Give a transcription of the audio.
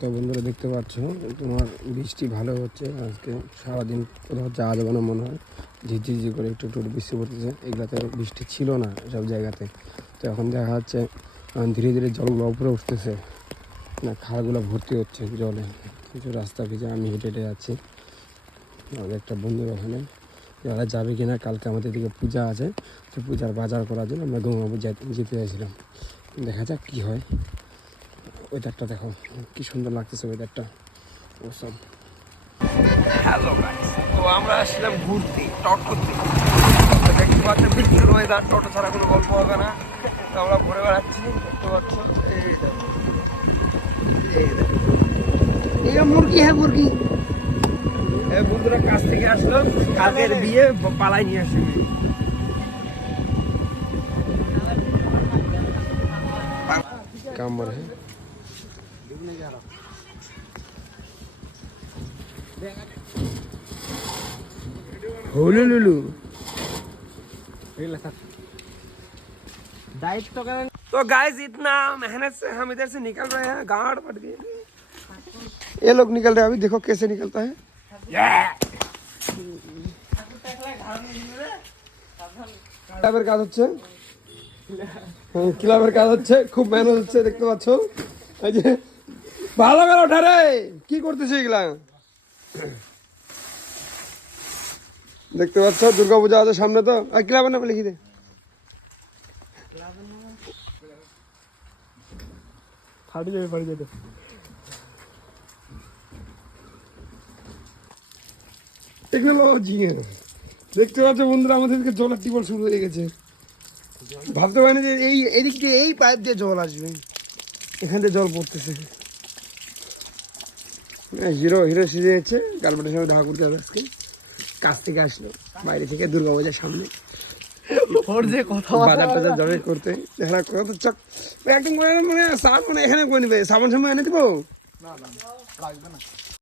তো বন্ধুরা দেখতে পাচ্ছ তোমার বৃষ্টি ভালো হচ্ছে আজকে সারাদিন, কোথাও যাওয়া যাবে না মনে হয়। ঝিঝি করে একটু একটু বৃষ্টি পড়তেছে, এগুলাতে বৃষ্টি ছিল না সব জায়গাতে। তো এখন দেখা যাচ্ছে ধীরে ধীরে জলগুলো উপরে উঠতেছে, না খালগুলো ভর্তি হচ্ছে জলে, কিছু রাস্তা ভিজে। আমি হেঁটে হেঁটে যাচ্ছি, আমাদের একটা বন্ধুর ওখানে যারা যাবে কিনা, কালকে আমাদের দিকে পূজা আছে, তো পূজার বাজার করার জন্য আমরা গঙ্গাপুর যেতে চাইছিলাম। দেখা যাক কী হয়। ওয়েদারটা দেখো কি সুন্দর লাগতেছে, ওয়েদারটা ওসব। হ্যালো গাইস, তো আমরা আসলাম ঘুরতে, টট করতে। দেখতে পাচ্ছেন বৃষ্টির ওয়েদার, টোটো ছাড়া কোনো গল্প হবে না। তো আমরা ঘুরে বেড়াচ্ছি, দেখতে পাচ্ছ। এই মুরগি, হ্যাঁ মুরগি। বন্ধুরা কাছ থেকে আসলো, কাকের বিয়ে পালাই নিয়ে আসে। কামড় হ্যাঁ लुलू। तो गाइस इतना मेहनत से हम इधर से निकल रहे हैं, गाड़ पड़ गए। ये लोग निकल रहे हैं, अभी देखो कैसे निकलता है। ক্লাবের কাজ হচ্ছে, ক্লাবের কাজ হচ্ছে, খুব মেহনত হচ্ছে দেখতে পাচ্ছ। এই যে ভালো করে ওঠা রে, কি করতেছে এগুলা দেখতে পাচ্ছ। দুর্গাপূজা আছে সামনে, তো ক্লাবের নামে লিখি দে। ফাটি যাবে, ফাটি যাবে। টেকনোলজি দেখতে পাচ্ছ বন্ধুরা, আমাদেরকে জলের টিউবওয়েল শুরু হয়ে গেছে। ভাবতে পারিনি যে এই এদিক দিয়ে এই পাইপ দিয়ে জল আসবে, এখান থেকে জল পড়তেছে। হিরো হিরো সিজে যাচ্ছে, গার্লফ্রেন্ডের সঙ্গে দেখা করতে হবে আজকে। কাছ থেকে আসলো বাইরে থেকে, দুর্গাপূজার সামনে ওর যে কথা বাজার টাজার জলে করতে দেখা কত চক একদম মানে সাবান, মানে এখানে করে নিবে সাবান সামনে এনে দেবো।